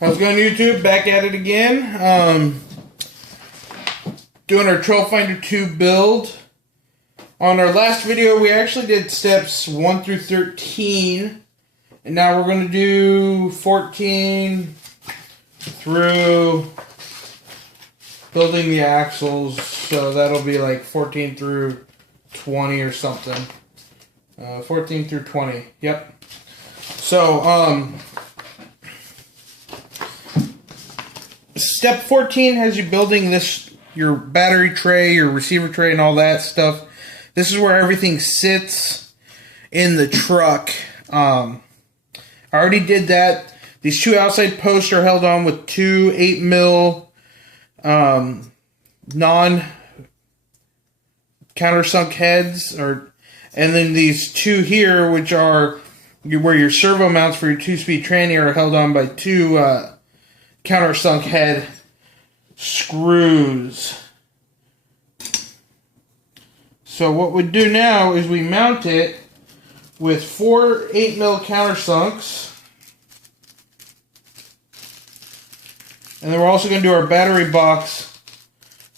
How's it going, YouTube? Back at it again. Doing our Trail Finder 2 build. On our last video, we actually did steps 1 through 13. And now we're going to do 14 through building the axles. So that'll be like 14 through 20 or something. 14 through 20. Yep. So, step 14 has you building your battery tray, your receiver tray, and all that stuff. This is where everything sits in the truck. I already did that. These two outside posts are held on with two 8mm non-countersunk heads, and then these two here, which are where your servo mounts for your 2-speed tranny, are held on by two countersunk head screws. So what we do now is we mount it with 4 8mm countersunks. And then we're also going to do our battery box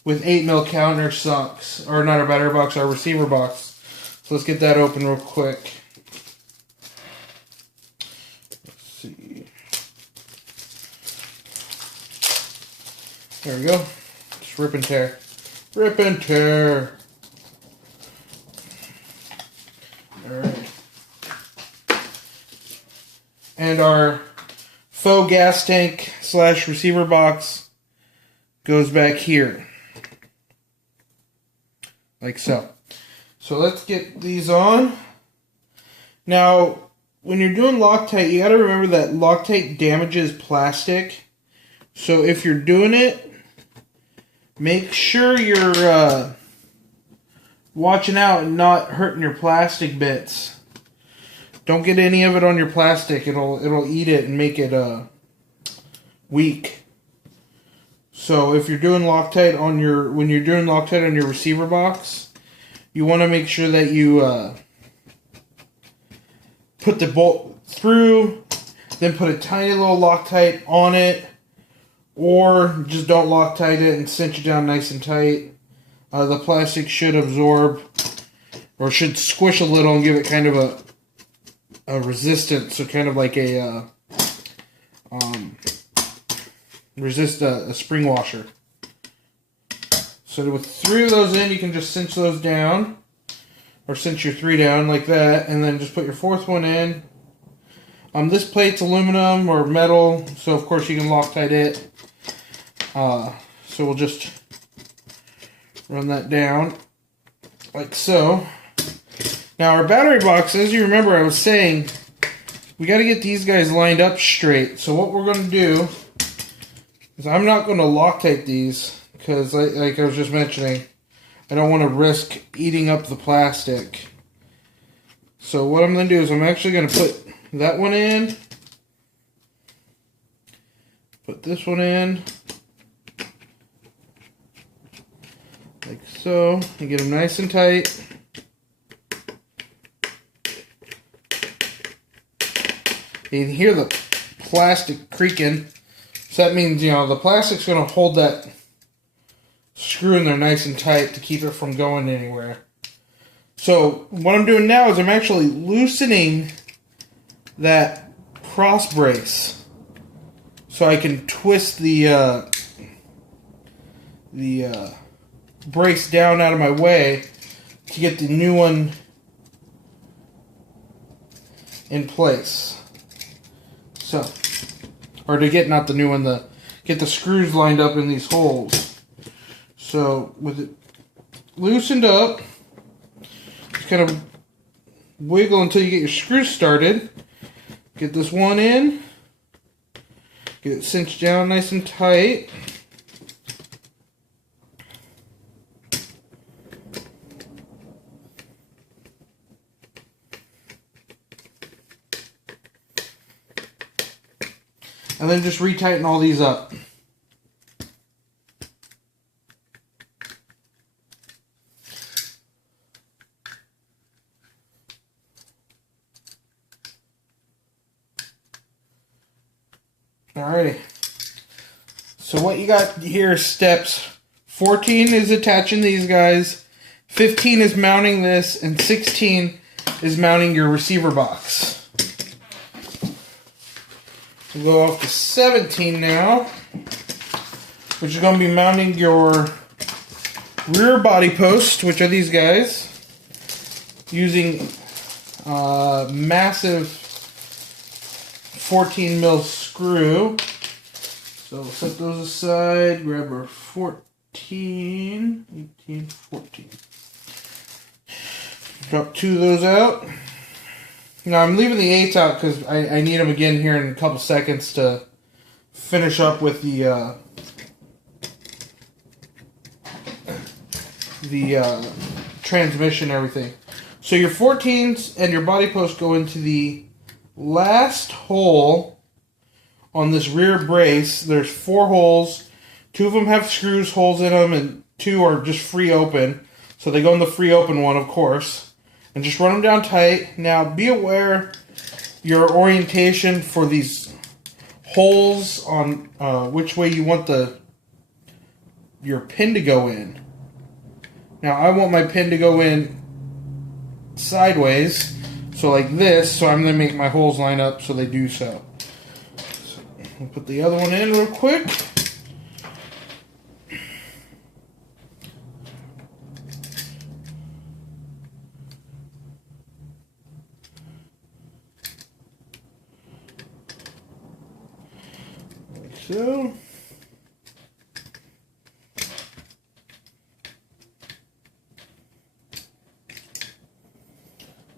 with 8mm countersunks. Or not our battery box, our receiver box. So let's get that open real quick. Let's see. There we go. Just rip and tear. Rip and tear. Alright. And our faux gas tank / receiver box goes back here. Like so. So let's get these on. Now, when you're doing Loctite, you got to remember that Loctite damages plastic. So if you're doing it, make sure you're watching out and not hurting your plastic bits. Don't get any of it on your plastic. It'll eat it and make it weak. So if you're doing Loctite when you're doing Loctite on your receiver box, you want to make sure that you put the bolt through, then put a tiny little Loctite on it, or just don't Loctite it and cinch it down nice and tight. The plastic should absorb, or should squish a little and give it kind of a resistance, so kind of like a resist a spring washer. So with 3 of those in, you can just cinch those down, or cinch your 3 down like that, and then just put your 4th one in. This plate's aluminum or metal, so of course you can Loctite it. So we'll just run that down like so. Now our battery box, as you remember I was saying, we got to get these guys lined up straight. So what we're going to do is I'm not going to Loctite these because, like I was just mentioning, I don't want to risk eating up the plastic. So what I'm going to do is I'm actually going to put that one in, put this one in, like so, and get them nice and tight. You can hear the plastic creaking, so that means, you know, the plastic's going to hold that screw in there nice and tight to keep it from going anywhere. So what I'm doing now is I'm actually loosening that cross brace so I can twist the brace down out of my way to get the new one in place. So, or to get, not the new one, get the screws lined up in these holes. So with it loosened up, just kind of wiggle until you get your screws started. Get this one in, get it cinched down nice and tight. And then just retighten all these up. Alrighty. So what you got here is steps. 14 is attaching these guys, 15 is mounting this, and 16 is mounting your receiver box. We'll go off to 17 now, which is going to be mounting your rear body post, which are these guys, using massive 14 mil screw. So we'll set those aside, grab our 14, 18, 14. Drop 2 of those out. Now I'm leaving the 8s out because I need them again here in a couple seconds to finish up with the transmission and everything. So your 14s and your body post go into the last hole on this rear brace. There's 4 holes. 2 of them have screws holes in them, and 2 are just free open. So they go in the free open one, of course. And just run them down tight. Now be aware your orientation for these holes on which way you want your pin to go in. Now I want my pin to go in sideways, so like this, so I'm going to make my holes line up so they do so. So I'll put the other one in real quick. So,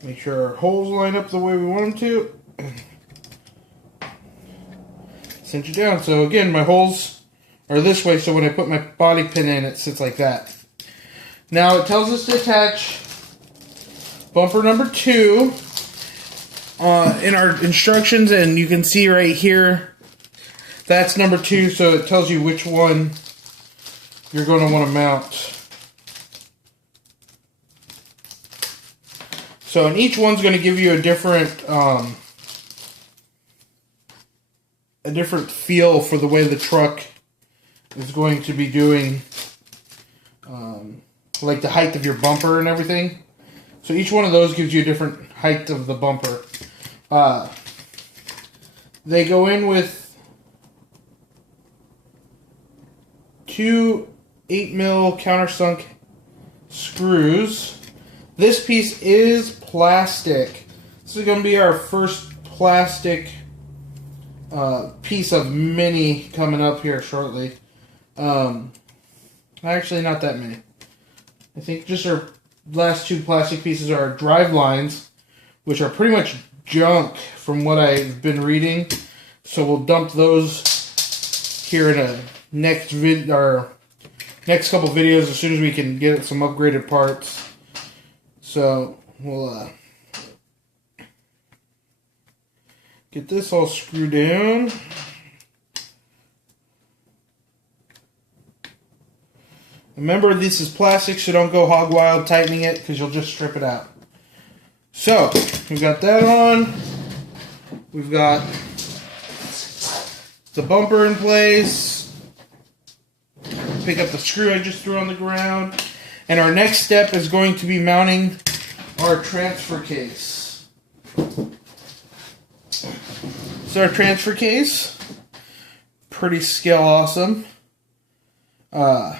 make sure our holes line up the way we want them to. Cinch it down. So again, my holes are this way, so when I put my body pin in, it sits like that. Now it tells us to attach bumper number 2 in our instructions, and you can see right here, that's number 2, so it tells you which one you're going to want to mount. So, and each one's going to give you a different feel for the way the truck is going to be doing, like the height of your bumper and everything. So each one of those gives you a different height of the bumper. They go in with 2 8mm countersunk screws. This piece is plastic. This is going to be our first plastic piece of many coming up here shortly. Actually, not that many. I think just our last 2 plastic pieces are our drive lines, which are pretty much junk from what I've been reading. So we'll dump those here in a next couple videos as soon as we can get some upgraded parts. So we'll get this all screwed down. Remember, this is plastic, so don't go hog wild tightening it because you'll just strip it out. So we've got that on. We've got the bumper in place. Pick up the screw I just threw on the ground. And our next step is going to be mounting our transfer case. So our transfer case, pretty scale awesome. That's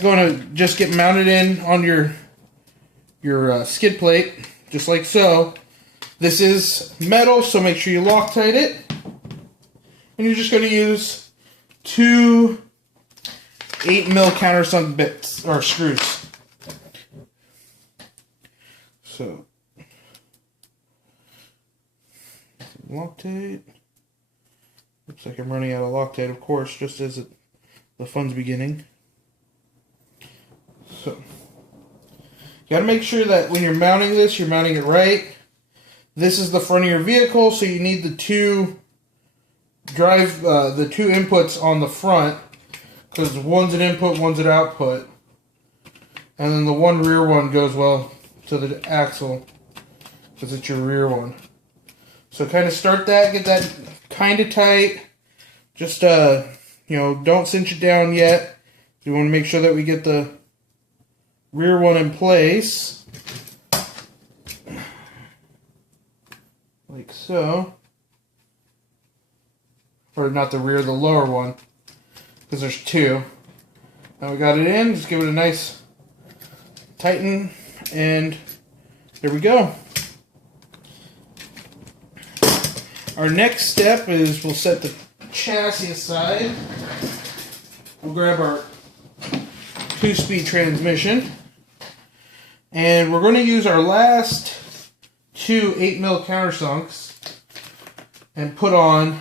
going to just get mounted in on your skid plate, just like so. This is metal, so make sure you Loctite it. And you're just going to use 2 8mm countersunk bits or screws. So Loctite. Looks like I'm running out of Loctite, of course, just as the fun's beginning. So you gotta make sure that when you're mounting this, you're mounting it right. This is the front of your vehicle, so you need the 2 inputs on the front, because one's an input, one's an output, and then the one rear one goes well to the axle because it's your rear one. So kind of start that, get that kind of tight. Just, you know, don't cinch it down yet. We want to make sure that we get the rear one in place. Like so. Or not the rear, the lower one. Because there's two. Now we got it in. Just give it a nice tighten. And there we go. Our next step is we'll set the chassis aside. We'll grab our 2-speed transmission. And we're going to use our last two 8mm countersunks and put on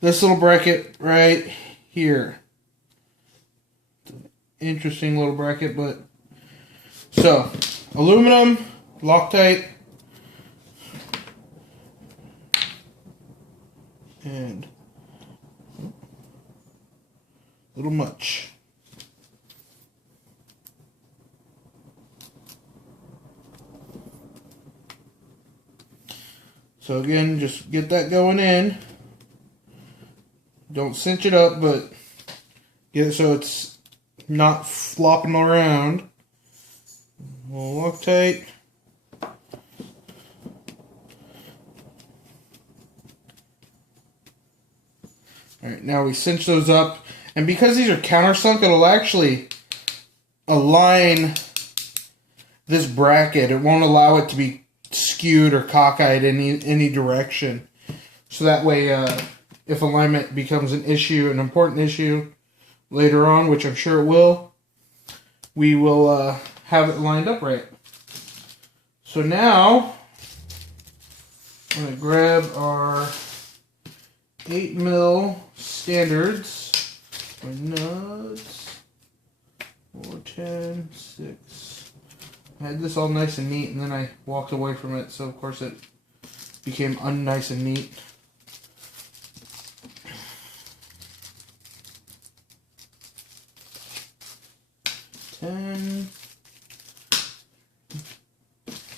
this little bracket right here. Interesting little bracket, but so aluminum, Loctite, and a little much. So again, just get that going in. Don't cinch it up, but get it so it's not flopping around. A little Loctite. Alright, now we cinch those up. And because these are countersunk, it'll actually align this bracket. It won't allow it to be skewed or cockeyed in any direction. So that way, if alignment becomes an issue, an important issue later on, which I'm sure it will, we will have it lined up right. So now, I'm going to grab our 8mm standards, my nuts, 4, 10, 6. I had this all nice and neat, and then I walked away from it, so of course it became unnice and neat. $10,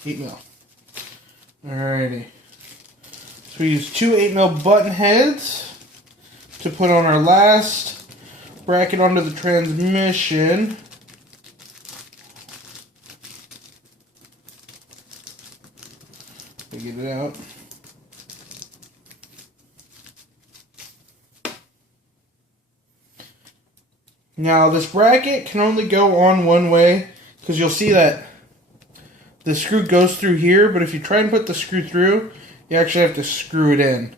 8mm. Alrighty. So we use two 8mm button heads to put on our last bracket onto the transmission. Get it out. Now this bracket can only go on one way, because you'll see that the screw goes through here, but if you try and put the screw through, you actually have to screw it in.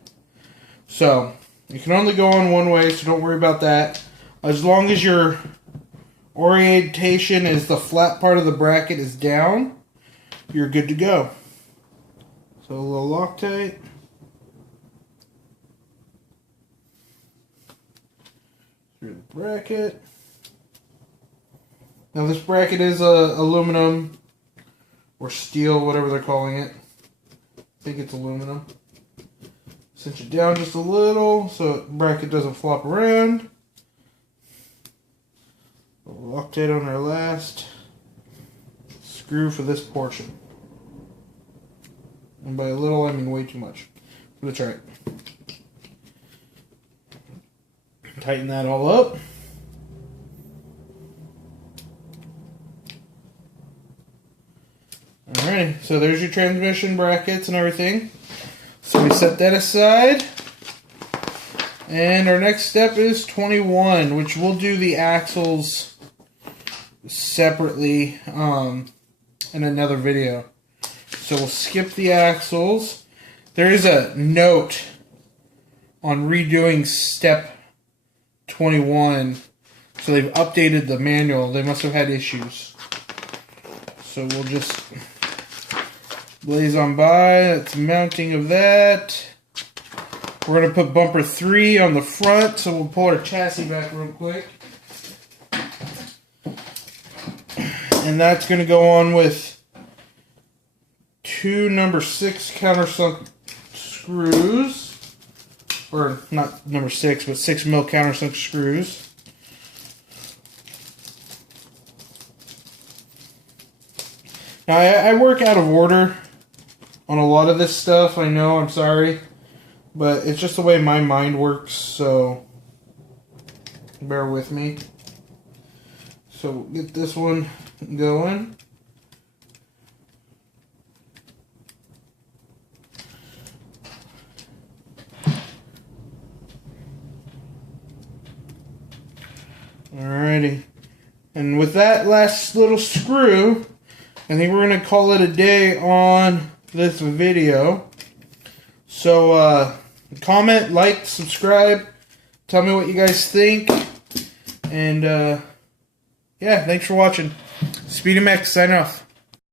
So it can only go on one way, so don't worry about that. As long as your orientation is the flat part of the bracket is down, you're good to go. So a little Loctite. Through the bracket. Now this bracket is aluminum or steel, whatever they're calling it. I think it's aluminum. Cinch it down just a little so the bracket doesn't flop around. Loctite on our last screw for this portion. And by a little, I mean way too much. But that's alright. Tighten that all up. Alrighty, so there's your transmission brackets and everything. So we set that aside. And our next step is 21, which we'll do the axles separately in another video. So we'll skip the axles. There is a note on redoing step 21. So they've updated the manual. They must have had issues. So we'll just blaze on by. That's mounting of that. We're going to put bumper 3 on the front. So we'll pull our chassis back real quick. And that's going to go on with two number 6 countersunk screws, or not number 6, but 6mm countersunk screws. Now I work out of order on a lot of this stuff. I know, I'm sorry. but it's just the way my mind works, so bear with me. So get this one going. Alrighty. And with that last little screw, I think we're going to call it a day on this video. So, comment, like, subscribe, tell me what you guys think, and, yeah, thanks for watching. SpeedyMax, sign off.